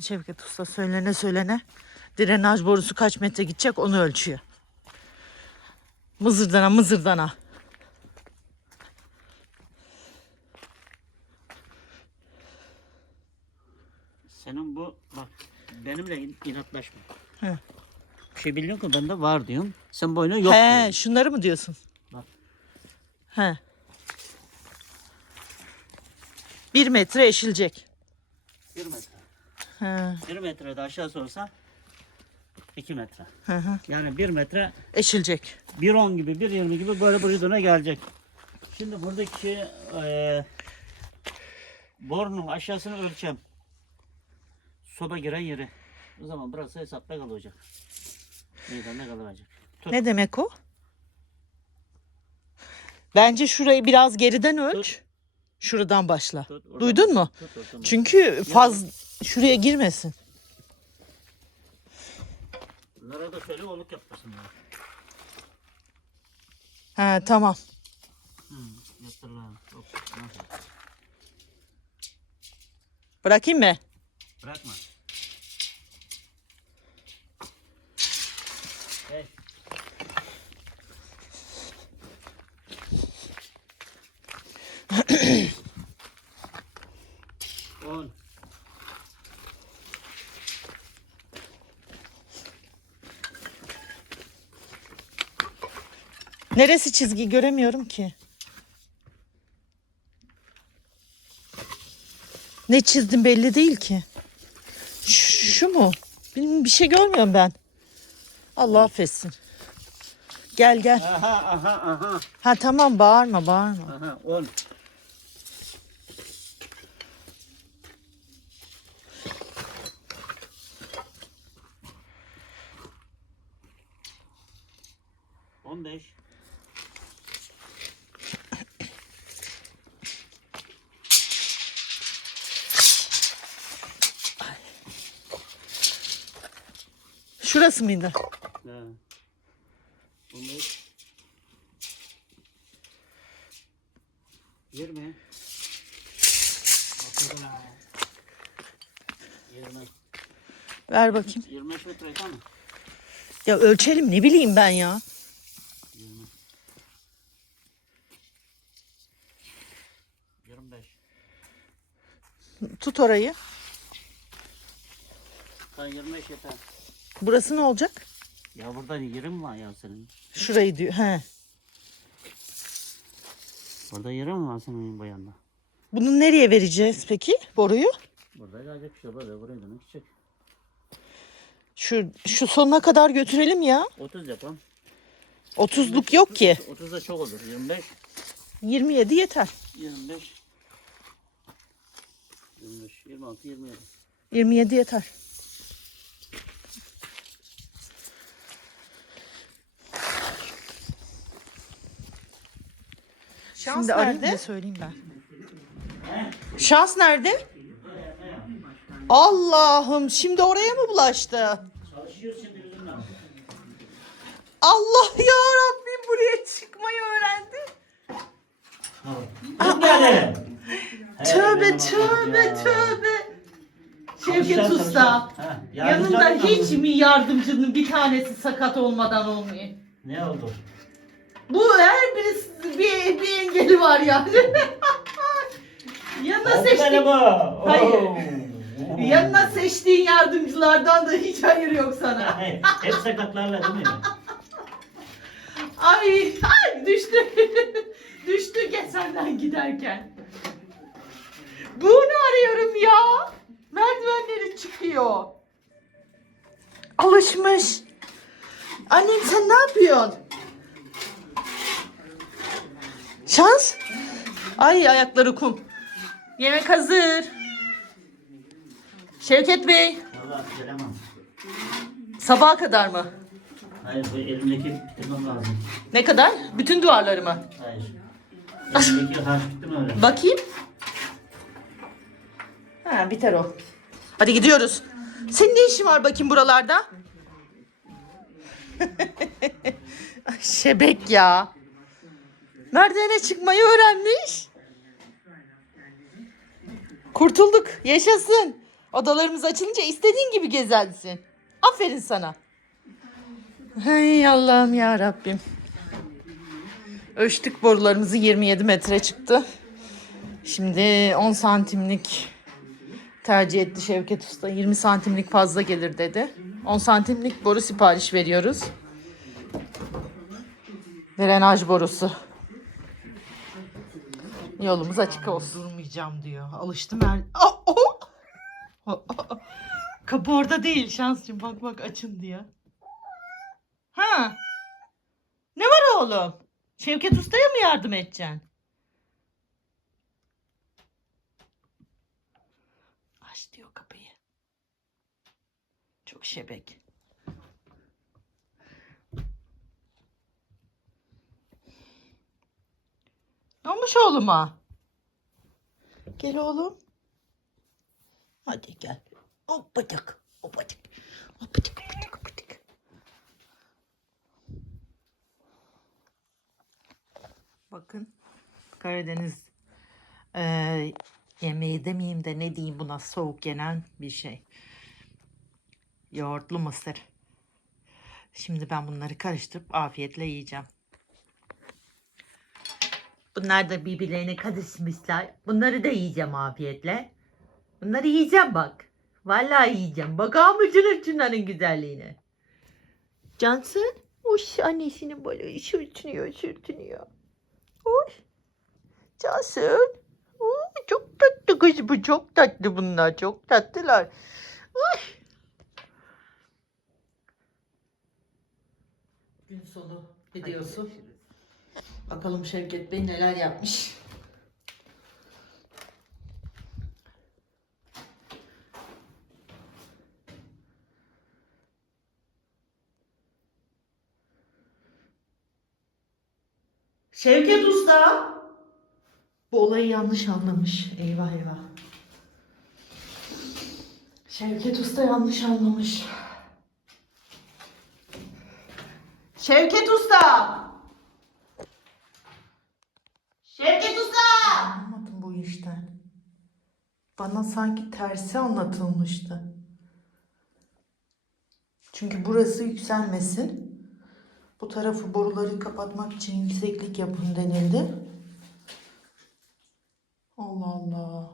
Şevket Usta söylene söylene drenaj borusu kaç metre gidecek onu ölçüyor. Mızırdana mızırdana. Senin bu bak benimle in- inatlaşma. He. Bir şey biliyorsun ki bende var diyorum. Sen boyuna yok He diyorsun. şunları mı diyorsun? Bak. He. Bir metre eşilecek. Bir metre. He. Bir metre de aşağısı olsa iki metre. Hı hı. Yani bir metre Eşilecek. bir on gibi bir yirmi gibi böyle buraya gelecek. Şimdi buradaki eee borunun aşağısını ölçeceğim. Soba giren yeri. O zaman burası hesapta kalacak. Meydanda kalacak. Tut. Ne demek o? Bence şurayı biraz geriden ölç. Şuradan başla. Tut, oradan Duydun mu? Tut, oradan. Çünkü faz şuraya girmesin. Bunlara da şöyle oluk yapmasınlar. He tamam. Hop, nasıl? Bırakayım mı? Bırakma. Hey. On. Neresi çizgi göremiyorum ki. Ne çizdim belli değil ki. Şu, şu mu? Bilmiyorum, bir şey görmüyorum ben. Allah affetsin. Gel gel. Aha aha aha. Ha tamam bağırma bağırma. Aha on. On beş. Şurası mıydı? Yirmi. Ver bakayım. Yirmi beş metre tamam mı? Ya ölçelim ne bileyim ben ya. Yirmi. Yirmi beş. Tut orayı. Sen yirmi beş yeter. Burası ne olacak? Ya burada yerim var ya senin. Şurayı diyor. He. Burada yerim var senin bu yanda. Bunu nereye vereceğiz peki? Boruyu? Burada gelecek işte böyle buraya dönüp gidecek. Şu şu sonuna kadar götürelim ya. 30 yapalım. 30'luk yok ki. 30 da çok olur. 25. 27 yeter. 25. 25. 26. 27. 27 yeter. Şans Şimdi arayayım nerede? da söyleyeyim ben. Şans nerede? Allah'ım şimdi oraya mı bulaştı? Çalışıyor şimdi bizimle. Allah ya Rabbim buraya çıkmayı öğrendi. Geldi. Tövbe tövbe tövbe. Şevket Usta. Yanında hiç mi yardımcının bir tanesi sakat olmadan olmuyor? Ne oldu? Bu her birisi bir, bir engeli var yani. Yanına seçtiğin, bu. Hayır. Yanına seçtiğin yardımcılardan da hiç hayır yok sana. Hey, Hep sakatlarla değil mi? Ay, ay düştü. düştü geçenden giderken. Bunu arıyorum ya. Merdivenleri çıkıyor. Alışmış. Annem sen ne yapıyorsun? Şans. Ay ayakları kum. Yemek hazır. Şevket Bey, Valla gelemem. sabaha kadar mı? Hayır bu elimdeki bitirmem lazım. Ne kadar? Bütün duvarları mı? Hayır. Elimdeki harf bitti mi öyle? Bakayım. Ha biter o. Hadi gidiyoruz. Senin ne işin var bakayım buralarda? Ay, Şebek ya. Merdivene çıkmayı öğrenmiş. Kurtulduk. Yaşasın. Odalarımız açılınca istediğin gibi gezersin. Aferin sana. Hay Allah'ım ya Rabbim. Ölçtük borularımızı 27 metre çıktı. Şimdi 10 santimlik tercih etti Şevket Usta. 20 santimlik fazla gelir dedi. 10 santimlik boru sipariş veriyoruz. Drenaj borusu. Yolumuz açık olsun. Durmayacağım diyor. Alıştım her... Aa, o! O- o- Kapı orada değil şansçım. Bak bak açın diyor. Ha. Ne var oğlum? Şevket Usta'ya mı yardım edeceksin? Aç diyor kapıyı. Çok şebek. Olmuş oğluma? Gel oğlum. Hadi gel. Hoppacık. Hoppacık. Hoppacık hoppacık hoppacık. Bakın. Karadeniz eee yemeği demeyeyim de ne diyeyim buna soğuk yenen bir şey. Yoğurtlu mısır. Şimdi ben bunları karıştırıp afiyetle yiyeceğim. Bunlar da birbirlerine karışmışlar. Bunları da yiyeceğim afiyetle. Bunları yiyeceğim bak. Vallahi yiyeceğim. Bak amacının şunların güzelliğine. Cansın. Uş annesinin böyle sürtünüyor sürtünüyor. Uş. Cansın. Oo, çok tatlı kız bu. Çok tatlı bunlar. Çok tatlılar. Uş. Gün sonu videosu. Bakalım Şevket Bey neler yapmış. Şevket Usta. Bu olayı yanlış anlamış. Eyvah eyvah. Şevket Usta yanlış anlamış. Şevket Usta. Şevket Usta! Anlamadım bu işten. Bana sanki tersi anlatılmıştı. Çünkü burası yükselmesin. Bu tarafı boruları kapatmak için yükseklik yapın denildi. Allah Allah.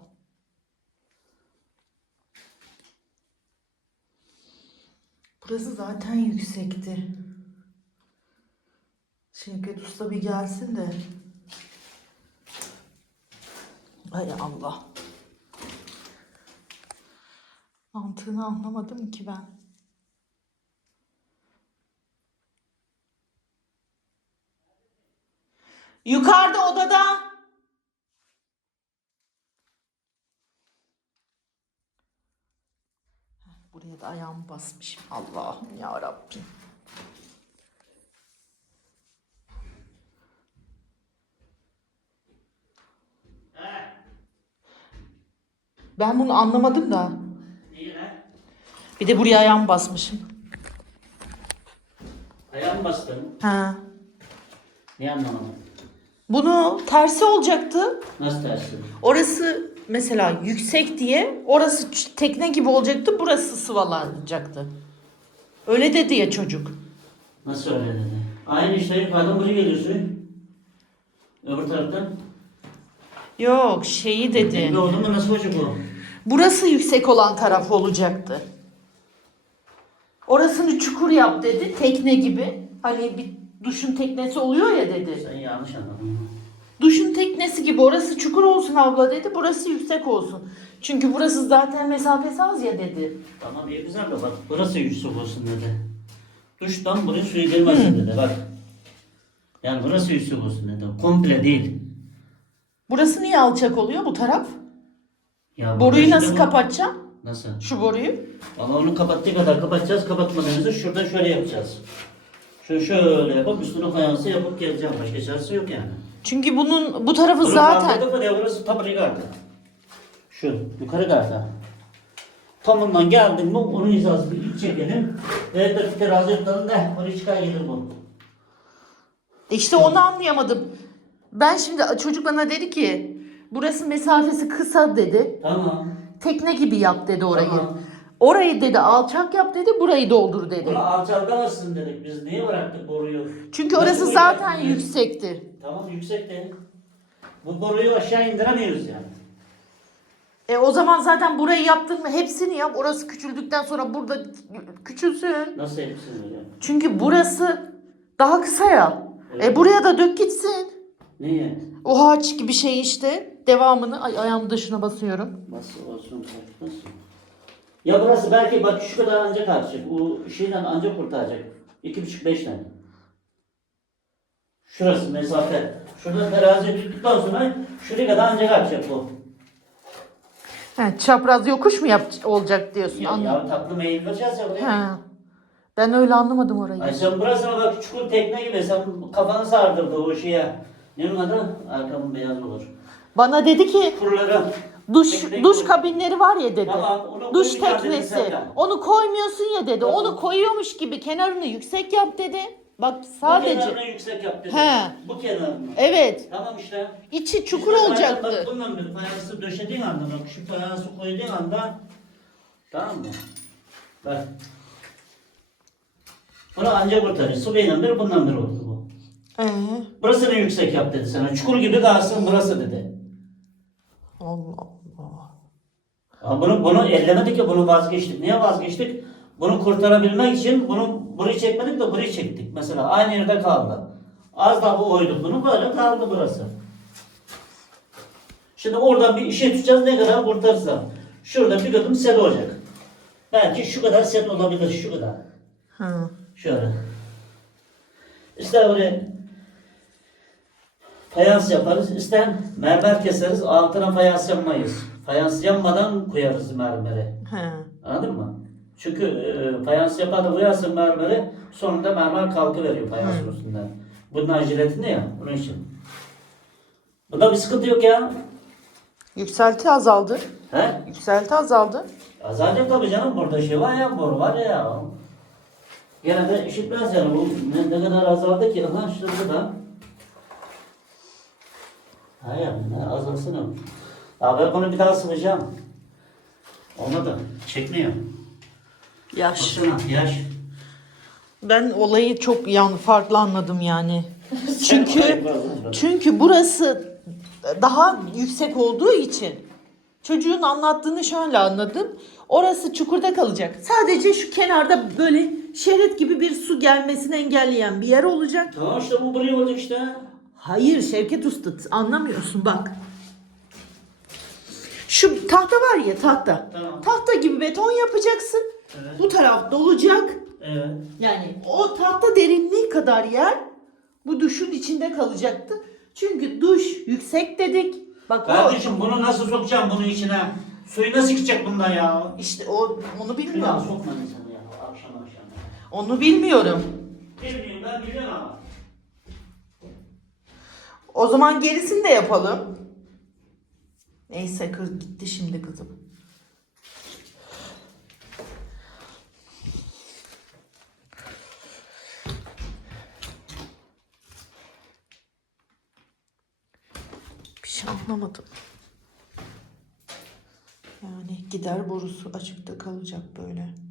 Burası zaten yüksekti. Şevket Usta bir gelsin de Hay Allah. Mantığını anlamadım ki ben. Yukarıda odada. Buraya da ayağımı basmışım. Allah'ım ya Rabbim. Ben bunu anlamadım da. Bir de buraya ayağımı basmışım. Ayağımı bastın. Ha. Niye anlamadım? Bunu tersi olacaktı. Nasıl tersi? Orası mesela yüksek diye orası tekne gibi olacaktı. Burası sıvalanacaktı. Öyle dedi ya çocuk. Nasıl öyle dedi? Aynı işte yukarıdan buraya geliyorsun. Öbür taraftan. Yok şeyi dedi. Ne oldu mu nasıl olacak o? Burası yüksek olan taraf olacaktı. Orasını çukur yap dedi. Tekne gibi. Hani bir duşun teknesi oluyor ya dedi. Sen yanlış anladın. Duşun teknesi gibi orası çukur olsun abla dedi. Burası yüksek olsun. Çünkü burası zaten mesafesi az ya dedi. Tamam iyi güzel de bak burası yüksek olsun dedi. Duştan buraya suyu girmesin dedi bak. Yani burası yüksek olsun dedi. Komple değil. Burası niye alçak oluyor bu taraf? Ya Boruyu burada nasıl bu- kapatacağım? Nasıl? Şu boruyu. Ama onu kapattığı kadar kapatacağız. Kapatmadığımızda şuradan şöyle yapacağız. Şöyle şöyle yapıp üstüne fayansı yapıp geleceğim. Başka çaresi yok yani. Çünkü bunun bu tarafı Bunu zaten mı diye burası tam yukarıda. Şu yukarı karda. Tamından geldin mi onun hizasını iç çekelim. Ve de terazi yapalım da oraya çıkar gelir bu. işte onu anlayamadım. Ben şimdi çocuk bana dedi ki burası mesafesi kısa dedi. Tamam. Tekne gibi yap dedi orayı. Tamam. Orayı dedi alçak yap dedi burayı doldur dedi. Bunu alçaltamazsın dedik. Biz niye bıraktık boruyu? Çünkü Nasıl orası zaten yaptın? yüksektir. Tamam yüksek de. Bu boruyu aşağı indiremiyoruz yani. E o zaman zaten burayı yaptın mı hepsini yap. Orası küçüldükten sonra burada küçülsün. Nasıl hepsini öyle? Çünkü burası daha kısa ya. Evet. E buraya da dök gitsin. Niye? O haç gibi şey işte. Devamını ay ayağımın dışına basıyorum. Nasıl olsun nasıl? Ya burası belki bak şu kadar ancak harcayacak. O şeyden ancak kurtaracak. İki buçuk beş tane. Şurası mesafe. Şurada terazi tuttuktan sonra şuraya kadar ancak harcayacak bu. He, çapraz yokuş mu yap olacak diyorsun. Ya, anladım. ya tatlı meyil vereceğiz ya buraya. He. Ben öyle anlamadım orayı. Ay sen burasına bak çukur tekne gibi sen kafanı sardırdı o şeye. Adı? Arkamın beyaz olur. Bana dedi ki Kurları. duş Tekne duş koy. kabinleri var ya dedi. Tamam, duş dedim teknesi. Onu koymuyorsun ya dedi. Tamam. Onu koyuyormuş gibi kenarını yüksek yap dedi. Bak Bu sadece. kenarını yüksek yap dedi. He. Bu kenarını. Evet. Tamam işte. içi çukur İşte olacaktı. Bak bundan bir fayansı döşediğin anda bak şu fayansı koyduğun anda tamam mı? Bak. Bunu ancak kurtarır. Su bir bundan bir oldu bu. Ee, Burasını yüksek yap dedi sana. Çukur gibi kalsın burası dedi. Allah Allah. Ama bunu, bunu ellemedik ya bunu vazgeçtik. Niye vazgeçtik? Bunu kurtarabilmek için bunu burayı çekmedik de burayı çektik. Mesela aynı yerde kaldı. Az daha bu oyduk bunu böyle kaldı burası. Şimdi oradan bir işe tutacağız ne kadar kurtarsa. Şurada bir kadın set olacak. Belki şu kadar set olabilir şu kadar. Hı. Şöyle. İster buraya fayans yaparız, ister mermer keseriz, altına fayans yapmayız. Fayans yanmadan koyarız mermeri. He. Anladın mı? Çünkü e, fayans yapar da koyarsın mermeri, sonunda mermer kalkıveriyor fayansın üstünden. Bunun aciletinde ya, bunun için. Bunda bir sıkıntı yok ya. Yükselti azaldı. He? Yükselti azaldı. Azalacak tabii canım, burada şey var ya, boru var ya. Gene de işitmez yani, bu ne, ne kadar azaldı ki, aha işte burada. Hayır, ne azalsın o. Ya ben bunu bir daha sıvayacağım. Olmadı, çekmiyor. Yaş. Baksana, yaş. Ben olayı çok yan farklı anladım yani. Çünkü çünkü burası daha yüksek olduğu için çocuğun anlattığını şöyle anladım. Orası çukurda kalacak. Sadece şu kenarda böyle şerit gibi bir su gelmesini engelleyen bir yer olacak. Tamam işte bu buraya olacak işte. Hayır Şevket Usta anlamıyorsun bak. Şu tahta var ya tahta. Tamam. Tahta gibi beton yapacaksın. Evet. Bu taraf dolacak. Evet. Yani o tahta derinliği kadar yer bu duşun içinde kalacaktı. Çünkü duş yüksek dedik. Bak o Kardeşim bunu nasıl sokacağım bunun içine? Suyu nasıl çıkacak bundan ya? işte o onu Şuradan bilmiyorum. sokma insanı ya akşam akşam. Onu bilmiyorum. Bilmiyorum ben biliyorum ama. O zaman gerisini de yapalım. Neyse kız gitti şimdi kızım. Bir şey anlamadım. Yani gider borusu açıkta kalacak böyle.